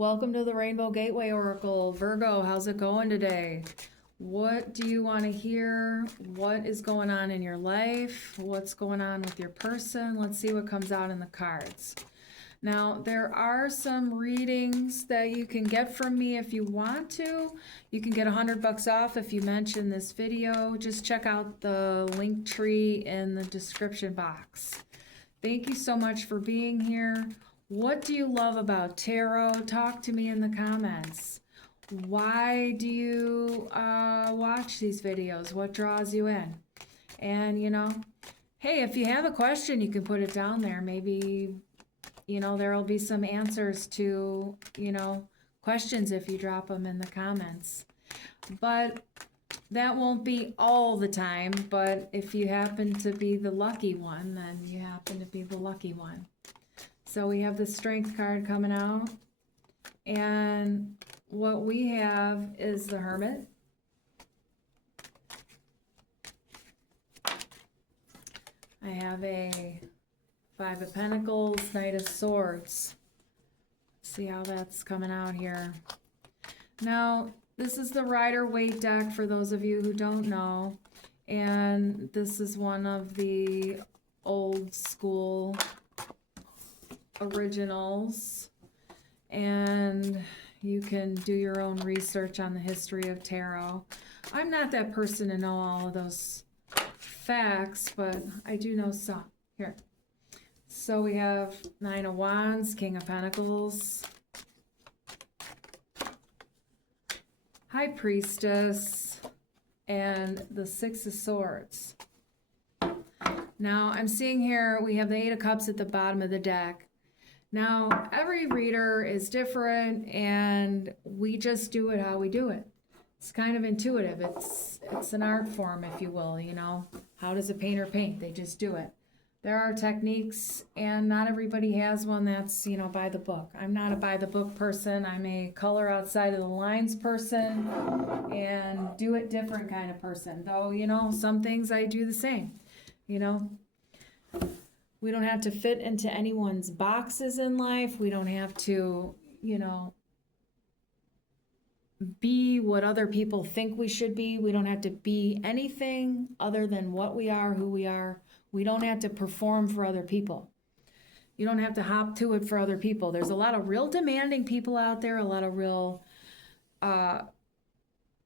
Welcome to the Rainbow Gateway Oracle. Virgo, how's it going today? What do you want to hear? What is going on in your life? What's going on with your person? Let's see what comes out in the cards. Now, there are some readings that you can get from me if you want to. You can get $100 off if you mention this video. Just check out the link tree in the description box. Thank you so much for being here. What do you love about tarot? Talk to me in the comments. Why do you watch these videos? What draws you in? And, hey, if you have a question, you can put it down there. Maybe, there'll be some answers to, questions if you drop them in the comments. But that won't be all the time. But if you happen to be the lucky one, then you happen to be the lucky one. So we have the Strength card coming out, and what we have is the Hermit. I have a Five of Pentacles, Knight of Swords. See how that's coming out here. Now, this is the Rider-Waite deck for those of you who don't know, and this is one of the old school originals, and you can do your own research on the history of tarot. I'm not that person to know all of those facts, but I do know some. Here. So we have Nine of Wands, King of Pentacles, High Priestess, and the Six of Swords. Now I'm seeing here we have the Eight of Cups at the bottom of the deck. Now, every reader is different, and we just do it how we do it. It's kind of intuitive. It's an art form, if you will, How does a painter paint? They just do it. There are techniques, and not everybody has one that's, by the book. I'm not a by the book person. I'm a color outside of the lines person and do it different kind of person. Though, some things I do the same, We don't have to fit into anyone's boxes in life. We don't have to, be what other people think we should be. We don't have to be anything other than what we are, who we are. We don't have to perform for other people. You don't have to hop to it for other people. There's a lot of real demanding people out there, a lot of real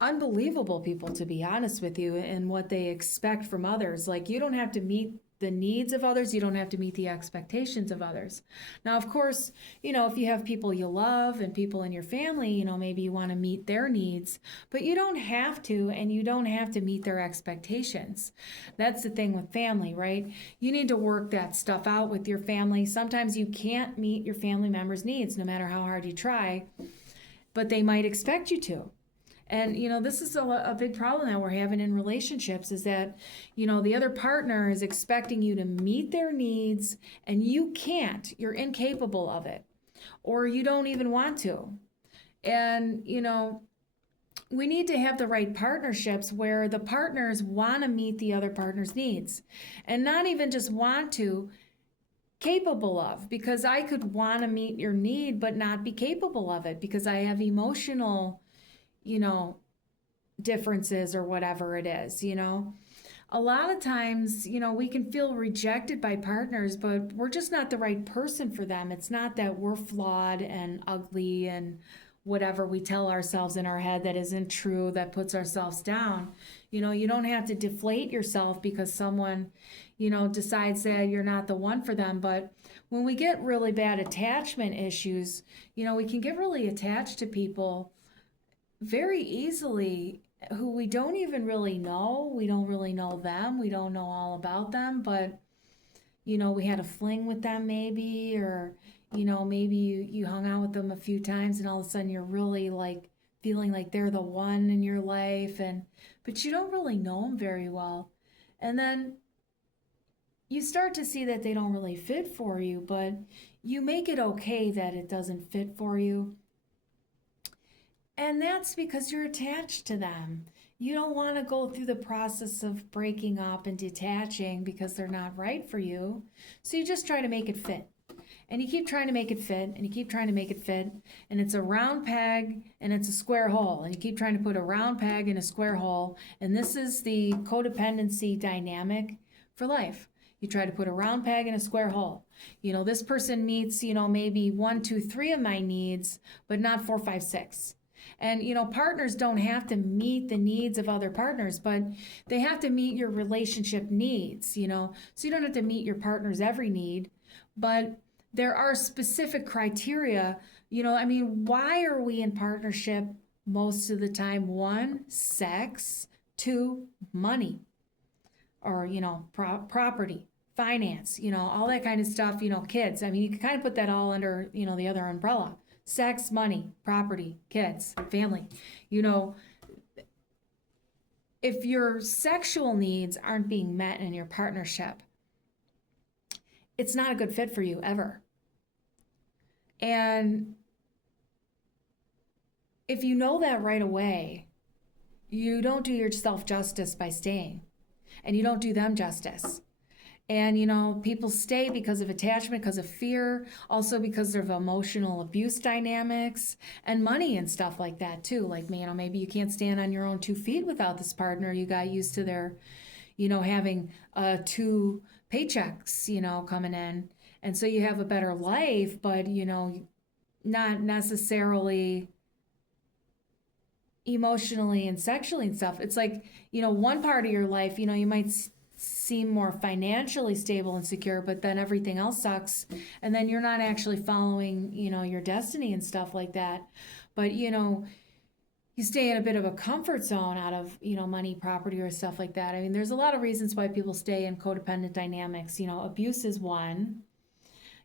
unbelievable people, to be honest with you, in what they expect from others. Like, you don't have to meet the needs of others. You don't have to meet the expectations of others. Now, of course, if you have people you love and people in your family, maybe you want to meet their needs, but you don't have to, and you don't have to meet their expectations. That's the thing with family, right? You need to work that stuff out with your family. Sometimes you can't meet your family members' needs, no matter how hard you try, but they might expect you to. And, this is a big problem that we're having in relationships, is that, the other partner is expecting you to meet their needs, and you can't. You're incapable of it, or you don't even want to. And, we need to have the right partnerships where the partners want to meet the other partner's needs, and not even just want to, capable of, because I could want to meet your need but not be capable of it because I have emotional differences or whatever it is, A lot of times, we can feel rejected by partners, but we're just not the right person for them. It's not that we're flawed and ugly and whatever we tell ourselves in our head that isn't true, that puts ourselves down. You don't have to deflate yourself because someone, decides that you're not the one for them. But when we get really bad attachment issues, we can get really attached to people very easily who we don't even really know. We don't really know them. We don't know all about them, but, we had a fling with them maybe, or, maybe you hung out with them a few times and all of a sudden you're really like feeling like they're the one in your life, but you don't really know them very well. And then you start to see that they don't really fit for you, but you make it okay that it doesn't fit for you. And that's because you're attached to them. You don't want to go through the process of breaking up and detaching because they're not right for you. So you just try to make it fit. And you keep trying to make it fit, and you keep trying to make it fit, and it's a round peg and it's a square hole, and you keep trying to put a round peg in a square hole, and this is the codependency dynamic for life. You try to put a round peg in a square hole. This person meets, maybe 1, 2, 3 of my needs, but not 4, 5, 6. And, partners don't have to meet the needs of other partners, but they have to meet your relationship needs, so you don't have to meet your partner's every need, but there are specific criteria. Why are we in partnership most of the time? 1, sex, 2, money, or, property, finance, all that kind of stuff, kids. You can kind of put that all under, the other umbrella. Sex, money, property, kids, family. If your sexual needs aren't being met in your partnership, it's not a good fit for you ever. And if you know that right away, you don't do yourself justice by staying, and you don't do them justice. And, people stay because of attachment, because of fear, also because of emotional abuse dynamics and money and stuff like that too. Like, maybe you can't stand on your own 2 feet without this partner. You got used to their, having 2 paychecks, coming in. And so you have a better life, but, not necessarily emotionally and sexually and stuff. It's like, one part of your life, you might seem more financially stable and secure, but then everything else sucks, and then you're not actually following your destiny and stuff like that. But you stay in a bit of a comfort zone out of money, property, or stuff like that. There's a lot of reasons why people stay in codependent dynamics. Abuse is one,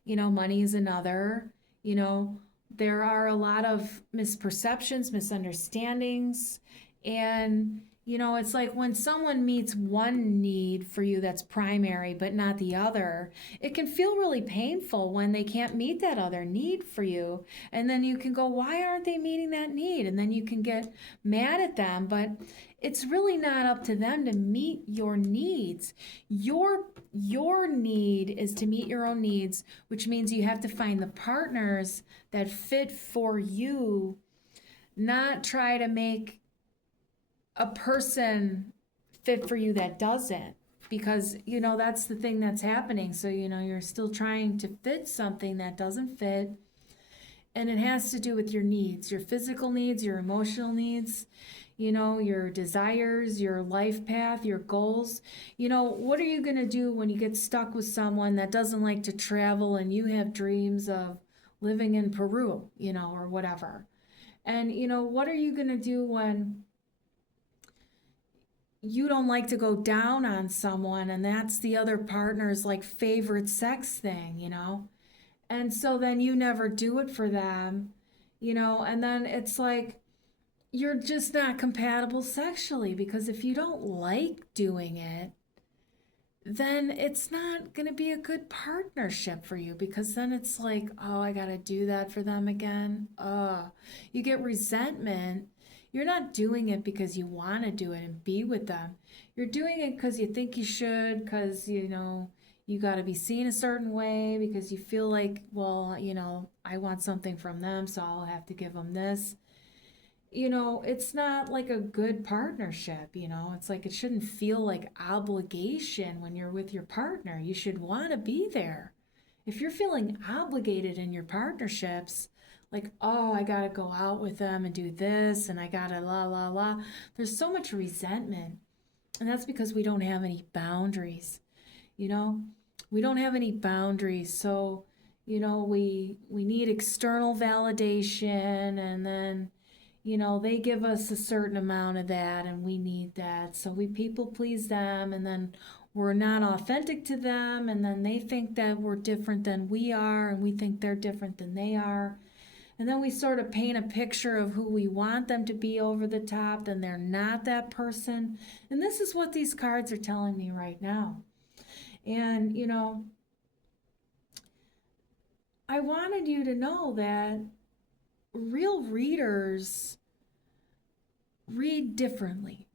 money is another. There are a lot of misperceptions, misunderstandings, and it's like when someone meets one need for you that's primary but not the other, it can feel really painful when they can't meet that other need for you. And then you can go, why aren't they meeting that need? And then you can get mad at them, but it's really not up to them to meet your needs. Your need is to meet your own needs, which means you have to find the partners that fit for you, not try to make a person fit for you that doesn't, because that's the thing that's happening. So you're still trying to fit something that doesn't fit, and it has to do with your needs, your physical needs, your emotional needs, your desires, your life path, your goals. What are you going to do when you get stuck with someone that doesn't like to travel and you have dreams of living in Peru, or whatever? And what are you going to do when you don't like to go down on someone and that's the other partner's like favorite sex thing, And so then you never do it for them, and then it's like you're just not compatible sexually, because if you don't like doing it, then it's not going to be a good partnership for you, because then it's like, oh, I got to do that for them again. You get resentment. You're not doing it because you want to do it and be with them. You're doing it because you think you should, because, you got to be seen a certain way, because you feel like, well, I want something from them, so I'll have to give them this. It's not like a good partnership, It's like it shouldn't feel like obligation when you're with your partner. You should want to be there. If you're feeling obligated in your partnerships, like, oh, I gotta go out with them and do this, and I gotta la la la. There's so much resentment, and that's because we don't have any boundaries. We don't have any boundaries, so we need external validation, and then they give us a certain amount of that, and we need that, so we people please them, and then we're not authentic to them, and then they think that we're different than we are, and we think they're different than they are. And then we sort of paint a picture of who we want them to be over the top, then they're not that person. And this is what these cards are telling me right now. And, I wanted you to know that real readers read differently.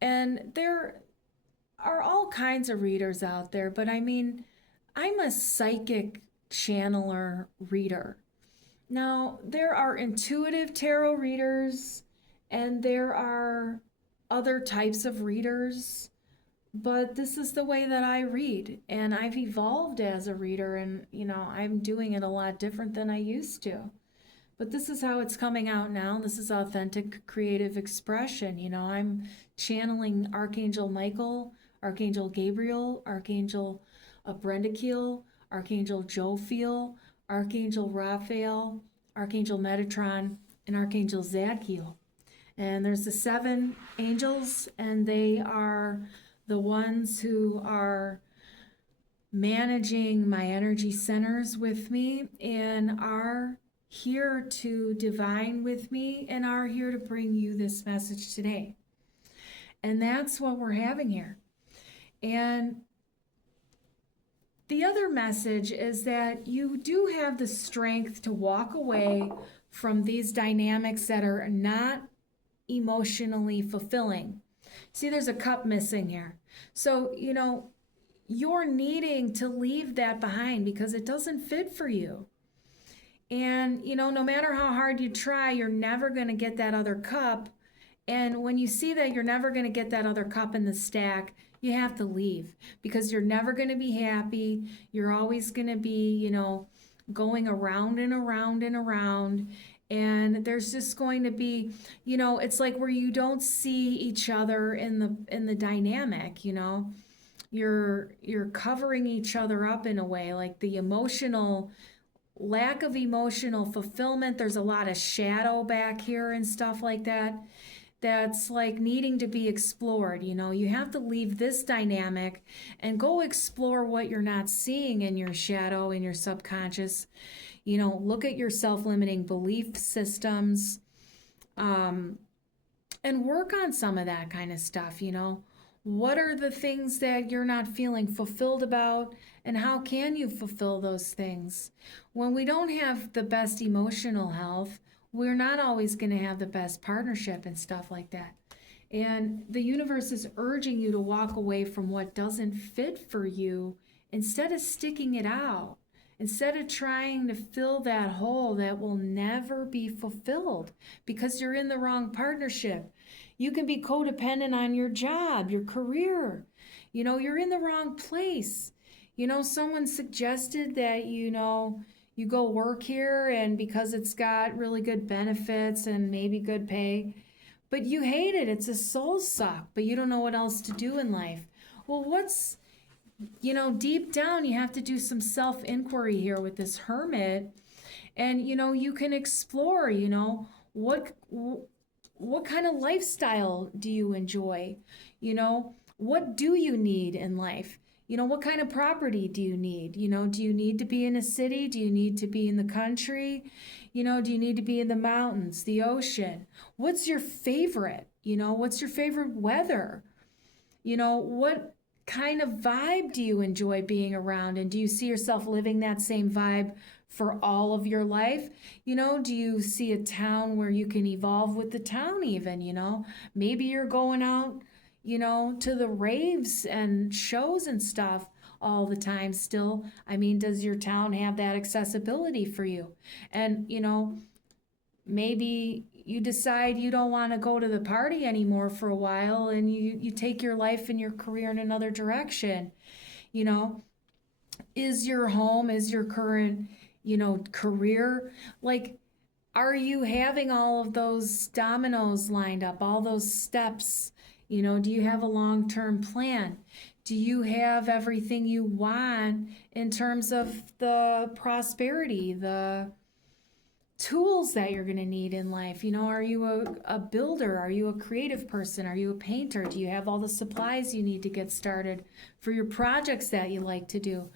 And there are all kinds of readers out there, but I'm a psychic channeler reader. Now, there are intuitive tarot readers and there are other types of readers, but this is the way that I read, and I've evolved as a reader, and I'm doing it a lot different than I used to. But this is how it's coming out now. This is authentic creative expression. I'm channeling Archangel Michael, Archangel Gabriel, Archangel Brendakil, Archangel Jophiel, Archangel Raphael, Archangel Metatron, and Archangel Zadkiel. And there's the 7 angels, and they are the ones who are managing my energy centers with me and are here to divine with me and are here to bring you this message today. And that's what we're having here. And the other message is that you do have the strength to walk away from these dynamics that are not emotionally fulfilling. See, there's a cup missing here. So, you're needing to leave that behind because it doesn't fit for you. And, no matter how hard you try, you're never going to get that other cup. And when you see that you're never going to get that other cup in the stack, you have to leave because you're never going to be happy. You're always going to be, going around and around and around. And there's just going to be, it's like where you don't see each other in the dynamic, You're covering each other up in a way, like the lack of emotional fulfillment. There's a lot of shadow back here and stuff like that. That's like needing to be explored. You have to leave this dynamic and go explore what you're not seeing in your shadow, in your subconscious. Look at your self-limiting belief systems, and work on some of that kind of stuff. What are the things that you're not feeling fulfilled about, and how can you fulfill those things? When we don't have the best emotional health, we're not always going to have the best partnership and stuff like that. And the universe is urging you to walk away from what doesn't fit for you instead of sticking it out. Instead of trying to fill that hole that will never be fulfilled because you're in the wrong partnership. You can be codependent on your job, your career. You're in the wrong place. Someone suggested that, you go work here and because it's got really good benefits and maybe good pay, but you hate it. It's a soul suck, but you don't know what else to do in life. Well, deep down, you have to do some self-inquiry here with this hermit. And, you can explore, what kind of lifestyle do you enjoy? What do you need in life? What kind of property do you need? Do you need to be in a city? Do you need to be in the country? Do you need to be in the mountains, the ocean? What's your favorite? What's your favorite weather? What kind of vibe do you enjoy being around? And do you see yourself living that same vibe for all of your life? Do you see a town where you can evolve with the town even, Maybe you're going out, to the raves and shows and stuff all the time still. Does your town have that accessibility for you? And, maybe you decide you don't want to go to the party anymore for a while and you take your life and your career in another direction. Is your home, is your current, career, like, are you having all of those dominoes lined up, all those steps? Do you have a long-term plan? Do you have everything you want in terms of the prosperity, the tools that you're going to need in life? Are you a builder? Are you a creative person? Are you a painter? Do you have all the supplies you need to get started for your projects that you like to do?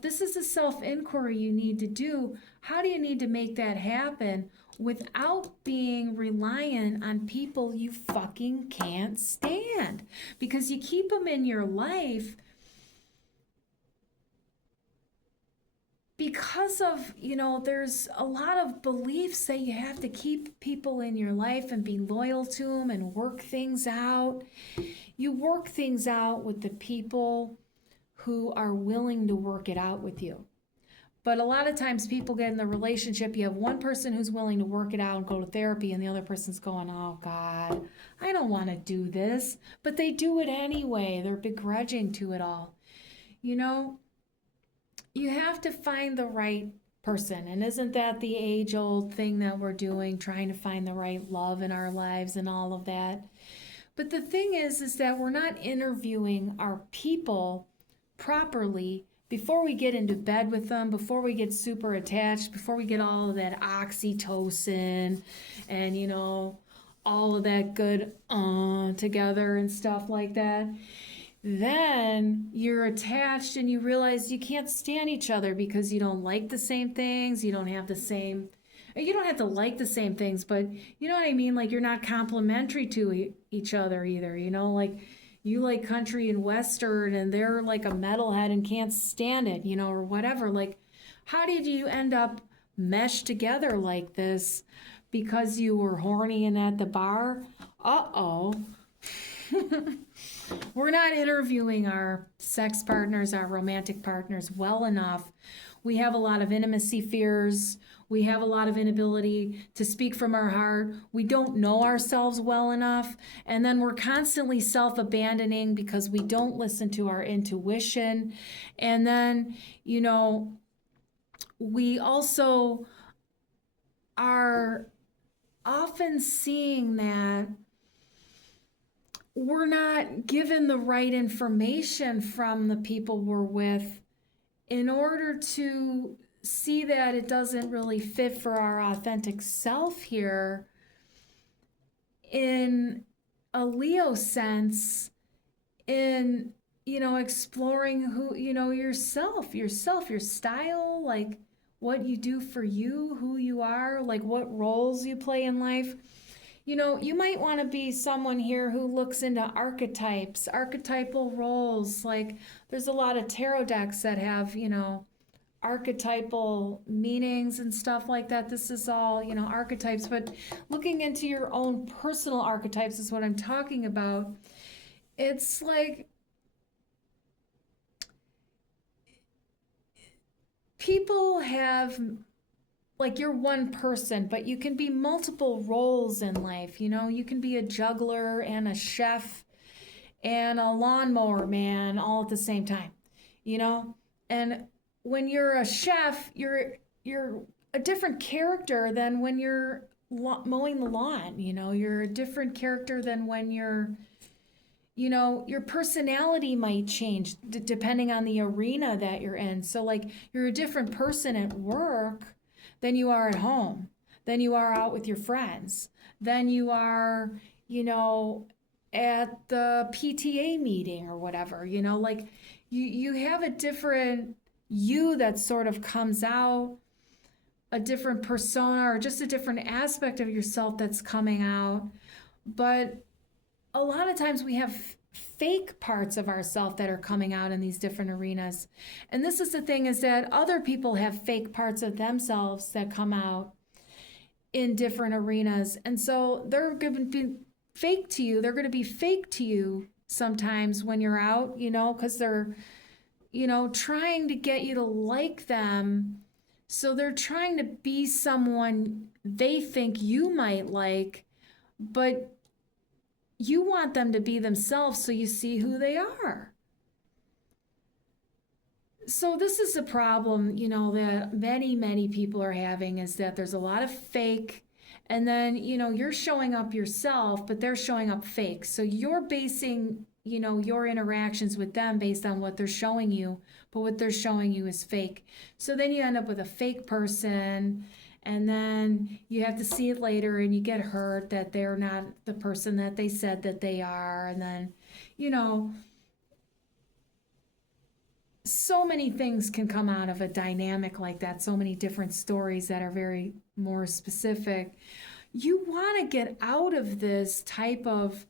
This is a self-inquiry you need to do. How do you need to make that happen without being reliant on people you fucking can't stand? Because you keep them in your life because of, there's a lot of beliefs that you have to keep people in your life and be loyal to them and work things out. You work things out with the people who are willing to work it out with you. But a lot of times people get in the relationship, you have one person who's willing to work it out and go to therapy, and the other person's going, oh God, I don't want to do this. But they do it anyway. They're begrudging to it all. You know, you have to find the right person. And isn't that the age-old thing that we're doing, trying to find the right love in our lives and all of that? But the thing is that we're not interviewing our people properly before we get into bed with them, before we get super attached, before we get all of that oxytocin and, you know, all of that good together and stuff like that. Then you're attached and you realize you can't stand each other because you don't like the same things, you don't have the same, you don't have to like the same things, but you know what I mean? Like you're not complimentary to each other either, you know, like you like country and western and they're like a metalhead and can't stand it, you know, or whatever. Like, how did you end up meshed together like this? Because you were horny and at the bar? Uh-oh. We're not interviewing our sex partners, our romantic partners well enough. We have a lot of intimacy fears. We have a lot of inability to speak from our heart. We don't know ourselves well enough. And then we're constantly self-abandoning because we don't listen to our intuition. And then, you know, we also are often seeing that we're not given the right information from the people we're with in order to see that it doesn't really fit for our authentic self here. In a Leo sense, in, you know, exploring who, you know, yourself, your style, like what you do for you, who you are, like what roles you play in life. You know, you might want to be someone here who looks into archetypes, archetypal roles. Like there's a lot of tarot decks that have, you know, archetypal meanings and stuff like that. This is all, you know, archetypes, but looking into your own personal archetypes is what I'm talking about. It's like people have, like you're one person, but you can be multiple roles in life. You know, you can be a juggler and a chef and a lawnmower man all at the same time, you know? And when you're a chef, you're a different character than when you're mowing the lawn, you know? You're a different character than when you're, you know, your personality might change depending on the arena that you're in. So like you're a different person at work than you are at home, than you are out with your friends, than you are, you know, at the PTA meeting or whatever, you know, like you have a different you that sort of comes out, a different persona or just a different aspect of yourself that's coming out. But a lot of times we have fake parts of ourselves that are coming out in these different arenas. And this is the thing, is that other people have fake parts of themselves that come out in different arenas. And so they're going to be fake to you. They're going to be fake to you sometimes when you're out, you know, because they're, you know, trying to get you to like them. So they're trying to be someone they think you might like, but you want them to be themselves so you see who they are. So this is a problem, you know, that many people are having, is that there's a lot of fake, and then, you know, you're showing up yourself, but they're showing up fake. So you're basing, you know, your interactions with them based on what they're showing you, but what they're showing you is fake. So then you end up with a fake person, and then you have to see it later and you get hurt that they're not the person that they said that they are. And then, you know, so many things can come out of a dynamic like that. So many different stories that are very more specific. You want to get out of this type of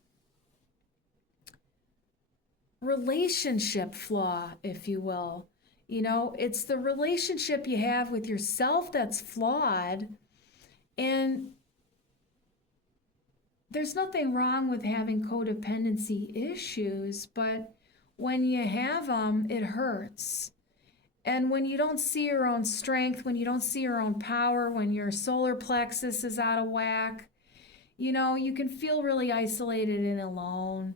relationship flaw, if you will. You know, it's the relationship you have with yourself that's flawed. And there's nothing wrong with having codependency issues, but when you have them, it hurts. And when you don't see your own strength, when you don't see your own power, when your solar plexus is out of whack, you can feel really isolated and alone.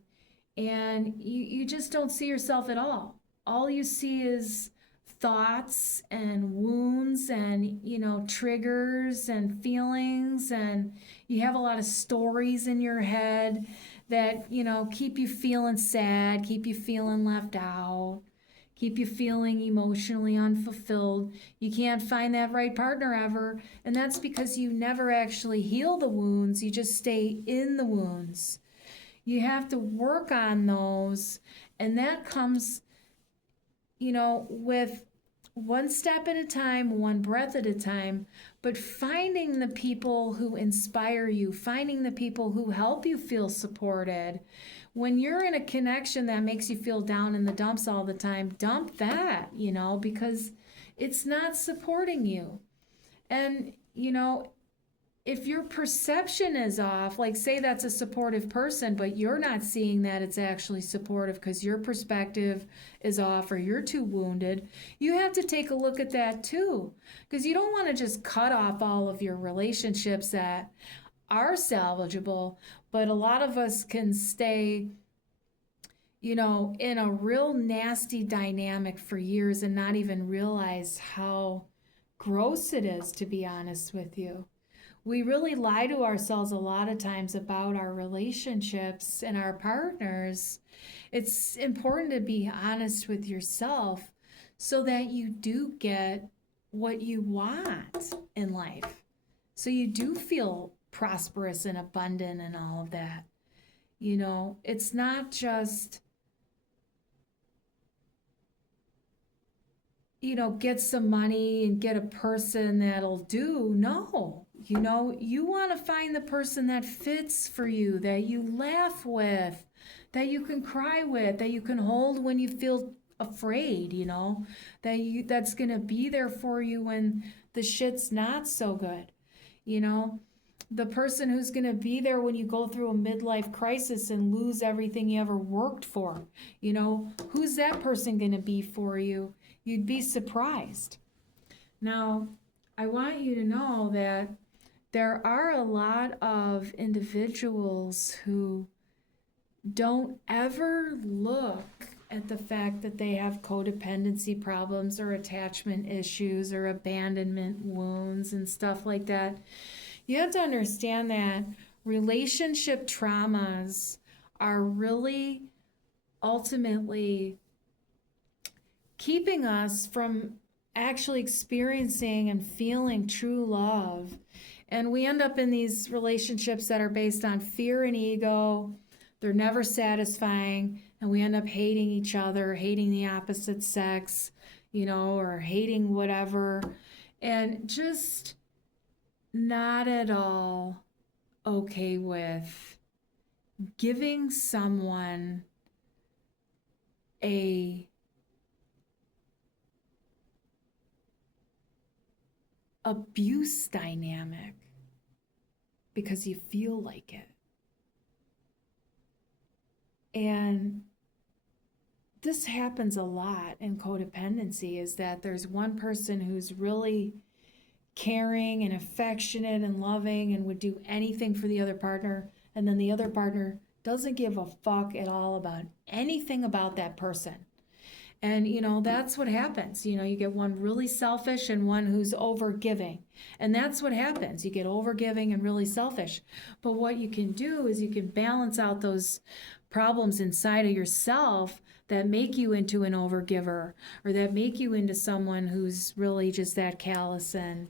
And you just don't see yourself at all. All you see is thoughts and wounds and, triggers and feelings. And you have a lot of stories in your head that, keep you feeling sad, keep you feeling left out, keep you feeling emotionally unfulfilled. You can't find that right partner ever. And that's because you never actually heal the wounds, you just stay in the wounds. You have to work on those, and that comes, with one step at a time, one breath at a time, but finding the people who inspire you, finding the people who help you feel supported. When you're in a connection that makes you feel down in the dumps all the time, dump that, because it's not supporting you. And, if your perception is off, like say that's a supportive person, but you're not seeing that it's actually supportive because your perspective is off or you're too wounded, you have to take a look at that too. Because you don't want to just cut off all of your relationships that are salvageable, but a lot of us can stay, in a real nasty dynamic for years and not even realize how gross it is, to be honest with you. We really lie to ourselves a lot of times about our relationships and our partners. It's important to be honest with yourself so that you do get what you want in life. So you do feel prosperous and abundant and all of that. It's not just, get some money and get a person that'll do. No. You want to find the person that fits for you, that you laugh with, that you can cry with, that you can hold when you feel afraid, that's going to be there for you when the shit's not so good. The person who's going to be there when you go through a midlife crisis and lose everything you ever worked for. Who's that person going to be for you? You'd be surprised. Now, I want you to know that there are a lot of individuals who don't ever look at the fact that they have codependency problems or attachment issues or abandonment wounds and stuff like that. You have to understand that relationship traumas are really ultimately keeping us from actually experiencing and feeling true love. And we end up in these relationships that are based on fear and ego. They're never satisfying, and we end up hating each other, hating the opposite sex, or hating whatever, and just not at all okay with giving someone a abuse dynamic because you feel like it. And this happens a lot in codependency, is that there's one person who's really caring and affectionate and loving and would do anything for the other partner, and then the other partner doesn't give a fuck at all about anything about that person. And, that's what happens. You get one really selfish and one who's over-giving. And that's what happens. You get over-giving and really selfish. But what you can do is you can balance out those problems inside of yourself that make you into an over-giver, or that make you into someone who's really just that callous and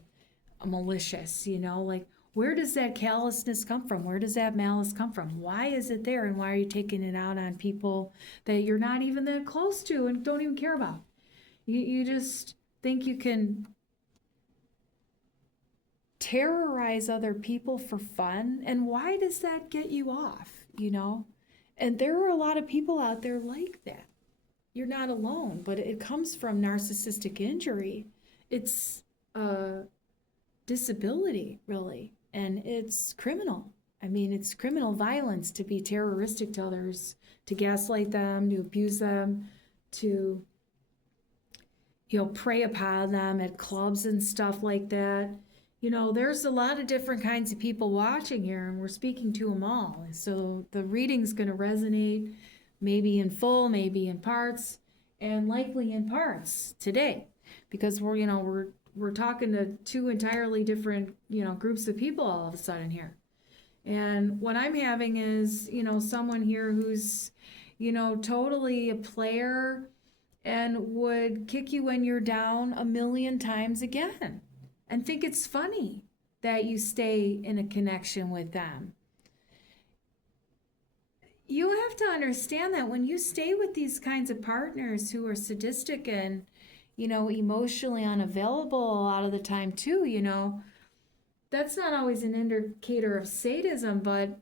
malicious, like, where does that callousness come from? Where does that malice come from? Why is it there? And why are you taking it out on people that you're not even that close to and don't even care about? You just think you can terrorize other people for fun. And why does that get you off, And there are a lot of people out there like that. You're not alone, but it comes from narcissistic injury. It's a disability, really. And it's criminal. It's criminal violence to be terroristic to others, to gaslight them, to abuse them, to, prey upon them at clubs and stuff like that. There's a lot of different kinds of people watching here, and we're speaking to them all. So the reading's going to resonate, maybe in full, maybe in parts, and likely in parts today, because we're talking to two entirely different groups of people all of a sudden here. And what I'm having is someone here who's totally a player and would kick you when you're down a million times again and think it's funny that you stay in a connection with them. You have to understand that when you stay with these kinds of partners who are sadistic and, emotionally unavailable a lot of the time too, that's not always an indicator of sadism, but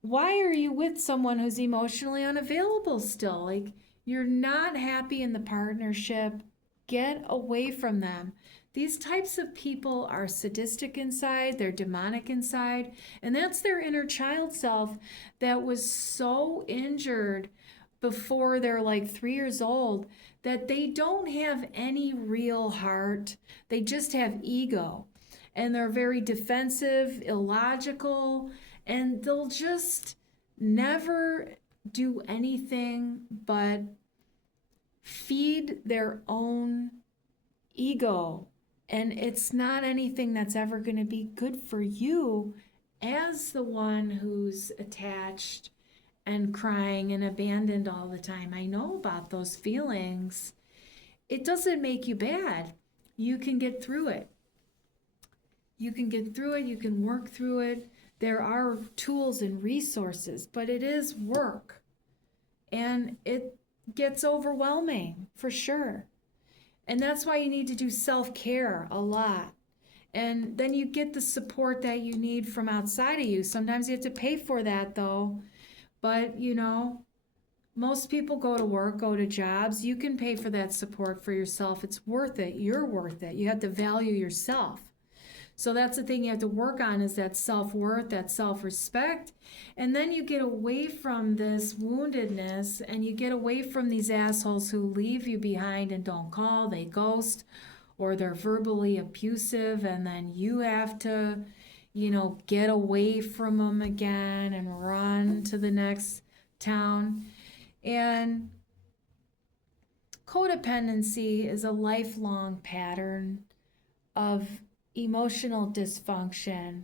why are you with someone who's emotionally unavailable still? Like, you're not happy in the partnership. Get away from them. These types of people are sadistic inside, they're demonic inside, and that's their inner child self that was so injured before they're like 3 years old that they don't have any real heart. They just have ego, and they're very defensive, illogical, and they'll just never do anything but feed their own ego. And it's not anything that's ever going to be good for you as the one who's attached and crying and abandoned all the time. I know about those feelings. It doesn't make you bad. You can get through it. You can get through it. You can work through it. There are tools and resources, but it is work. And it gets overwhelming for sure. And that's why you need to do self-care a lot. And then you get the support that you need from outside of you. Sometimes you have to pay for that though. But most people go to work, go to jobs. You can pay for that support for yourself. It's worth it. You're worth it. You have to value yourself. So that's the thing you have to work on, is that self-worth, that self-respect. And then you get away from this woundedness, and you get away from these assholes who leave you behind and don't call, they ghost, or they're verbally abusive, and then you have to, get away from them again and run to the next town. And codependency is a lifelong pattern of emotional dysfunction,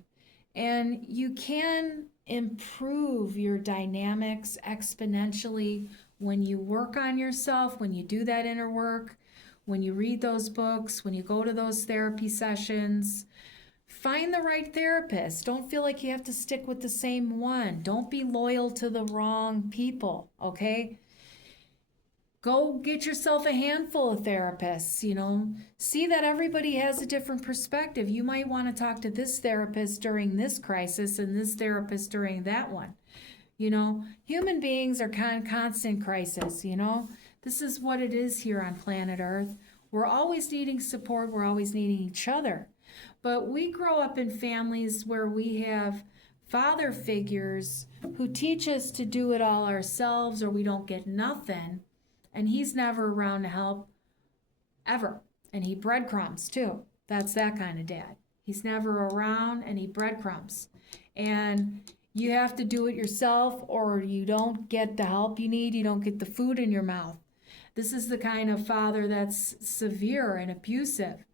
and you can improve your dynamics exponentially when you work on yourself, when you do that inner work, when you read those books, when you go to those therapy sessions. Find the right therapist. Don't feel like you have to stick with the same one. Don't be loyal to the wrong people, okay? Go get yourself a handful of therapists, See that everybody has a different perspective. You might want to talk to this therapist during this crisis and this therapist during that one. Human beings are constant crisis, This is what it is here on planet Earth. We're always needing support. We're always needing each other. But we grow up in families where we have father figures who teach us to do it all ourselves, or we don't get nothing. And he's never around to help, ever. And he breadcrumbs too. That's that kind of dad. He's never around, and he breadcrumbs. And you have to do it yourself, or you don't get the help you need. You don't get the food in your mouth. This is the kind of father that's severe and abusive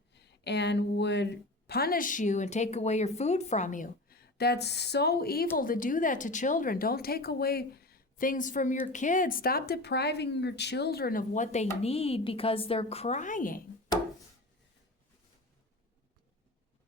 and would punish you and take away your food from you. That's so evil to do that to children. Don't take away things from your kids. Stop depriving your children of what they need because they're crying.